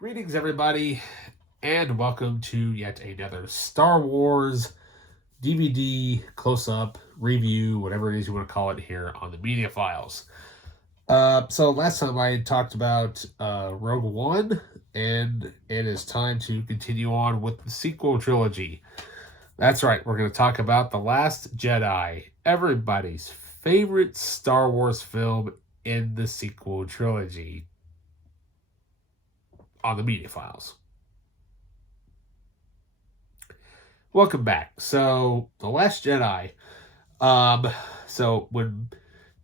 Greetings, everybody, and welcome to yet another Star Wars DVD close up review, whatever it is you want to call it, here on the Media Files. So, last time I talked about Rogue One, and it is time to continue on with the sequel trilogy. That's right, we're going to talk about The Last Jedi, everybody's favorite Star Wars film in the sequel trilogy on the Media Files. Welcome back. So, The Last Jedi. So when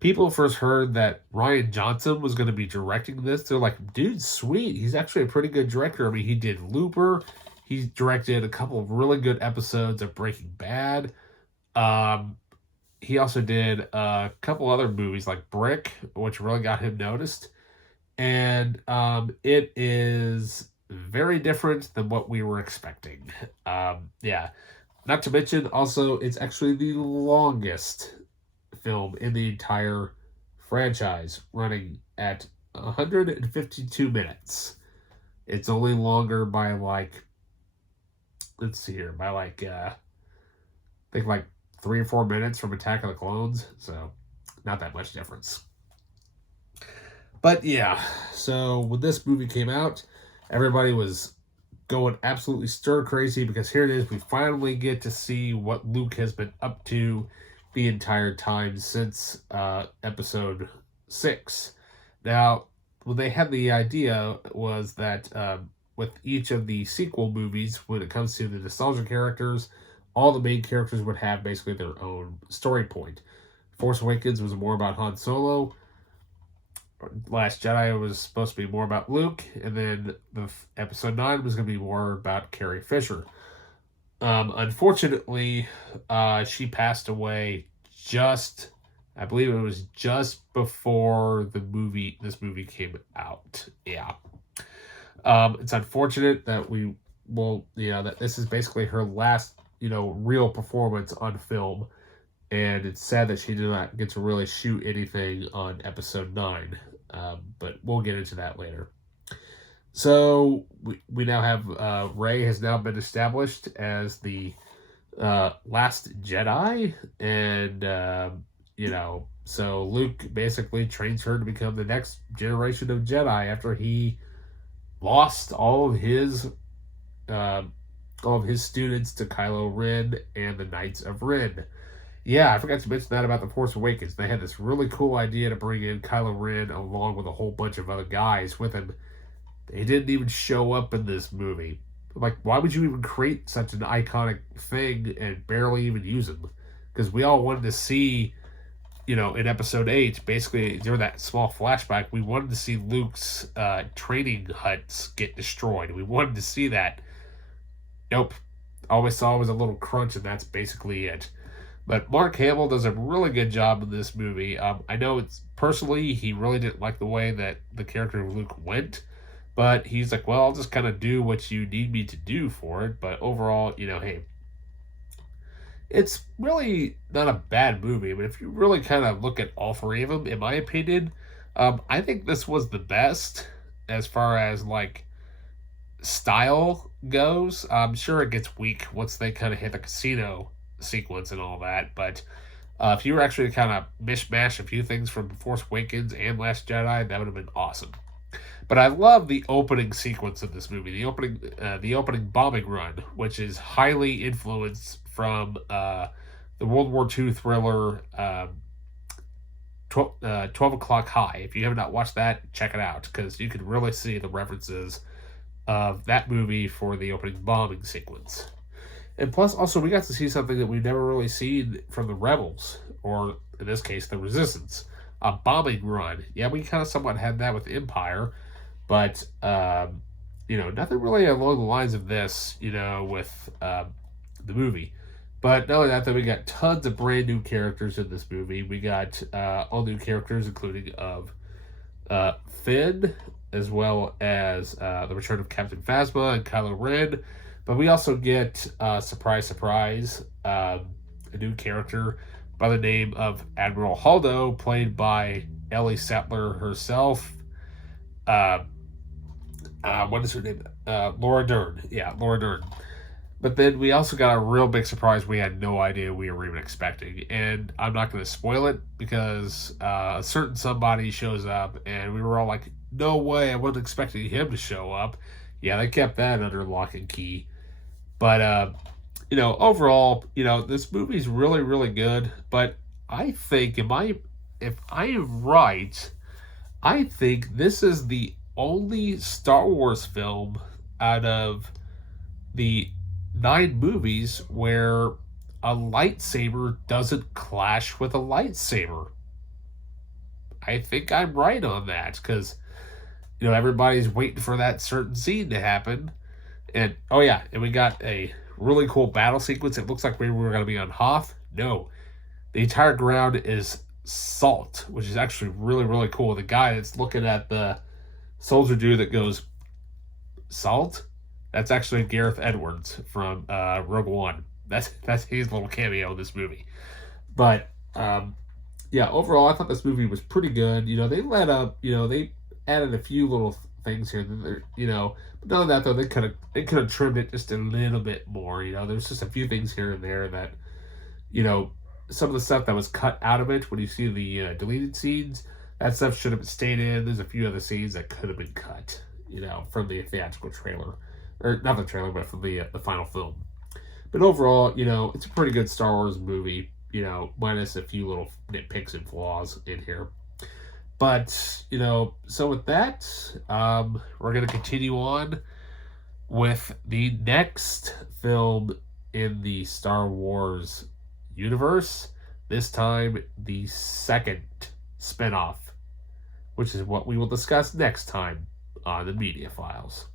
people first heard that Rian Johnson was going to be directing this, they're like, dude, sweet. He's actually a pretty good director. I mean, he did Looper. He directed a couple of really good episodes of Breaking Bad. He also did a couple other movies like Brick, which really got him noticed. And it is very different than what we were expecting. Yeah. Not to mention, also, it's actually the longest film in the entire franchise, running at 152 minutes. It's only longer by let's see here, I think 3 or 4 minutes from Attack of the Clones, so not that much difference. But yeah, so when this movie came out, everybody was going absolutely stir crazy because here it is, we finally get to see what Luke has been up to the entire time since episode 6. Now, when they had the idea was that with each of the sequel movies, when it comes to the nostalgia characters, all the main characters would have basically their own story point. Force Awakens was more about Han Solo. Last Jedi was supposed to be more about Luke, and then episode 9 was going to be more about Carrie Fisher. Unfortunately, she passed away I believe it was just before this movie came out. Yeah. It's unfortunate that that this is basically her last, real performance on film. And it's sad that she did not get to really shoot anything on episode 9. But we'll get into that later. So we now have Rey has now been established as the last Jedi. And, so Luke basically trains her to become the next generation of Jedi after he lost all of his students to Kylo Ren and the Knights of Ren. Yeah, I forgot to mention that about The Force Awakens. They had this really cool idea to bring in Kylo Ren along with a whole bunch of other guys with him. They didn't even show up in this movie. Like, why would you even create such an iconic thing and barely even use them? Because we all wanted to see, in episode 8, basically during that small flashback, we wanted to see Luke's training huts get destroyed. We wanted to see that. Nope. All we saw was a little crunch, and that's basically it. But Mark Hamill does a really good job in this movie. I know personally, he really didn't like the way that the character of Luke went. But he's like, well, I'll just kind of do what you need me to do for it. But overall, hey, it's really not a bad movie. But if you really kind of look at all three of them, in my opinion, I think this was the best as far as, style goes. I'm sure it gets weak once they kind of hit the casino sequence and all that, but if you were actually to kind of mishmash a few things from Force Awakens and Last Jedi, that would have been awesome. But I love the opening sequence of this movie, the opening bombing run, which is highly influenced from the World War II thriller 12 O'Clock High. If you have not watched that, check it out, because you can really see the references of that movie for the opening bombing sequence. And plus, also, we got to see something that we've never really seen from the Rebels, or in this case, the Resistance. A bombing run. Yeah, we kind of somewhat had that with Empire, but, nothing really along the lines of this, with the movie. But not only that, we got tons of brand new characters in this movie. We got all new characters, including of Finn, as well as the return of Captain Phasma and Kylo Ren. But we also get, surprise, a new character by the name of Admiral Holdo, played by Ellie Sattler herself. what is her name? Laura Dern. Yeah, Laura Dern. But then we also got a real big surprise we had no idea we were even expecting. And I'm not going to spoil it because a certain somebody shows up and we were all like, no way, I wasn't expecting him to show up. Yeah, they kept that under lock and key. But, overall, this movie's really, really good. But I think, if I am right, I think this is the only Star Wars film out of the 9 movies where a lightsaber doesn't clash with a lightsaber. I think I'm right on that because everybody's waiting for that certain scene to happen, and oh yeah, and we got a really cool battle sequence. It looks like we were going to be on Hoth. No, the entire ground is salt, which is actually really really cool. The guy that's looking at the soldier dude that goes salt, that's actually Gareth Edwards from Rogue One. That's his little cameo in this movie. But yeah, overall, I thought this movie was pretty good. They let up. They added a few little things here. But none of that though. They could have trimmed it just a little bit more. There's just a few things here and there that some of the stuff that was cut out of it when you see the deleted scenes. That stuff should have stayed in. There's a few other scenes that could have been cut. From the theatrical trailer. Or not the trailer, but from the final film. But overall, it's a pretty good Star Wars movie, minus a few little nitpicks and flaws in here. But, so with that, we're going to continue on with the next film in the Star Wars universe. This time, the second spinoff, which is what we will discuss next time on the Media Files.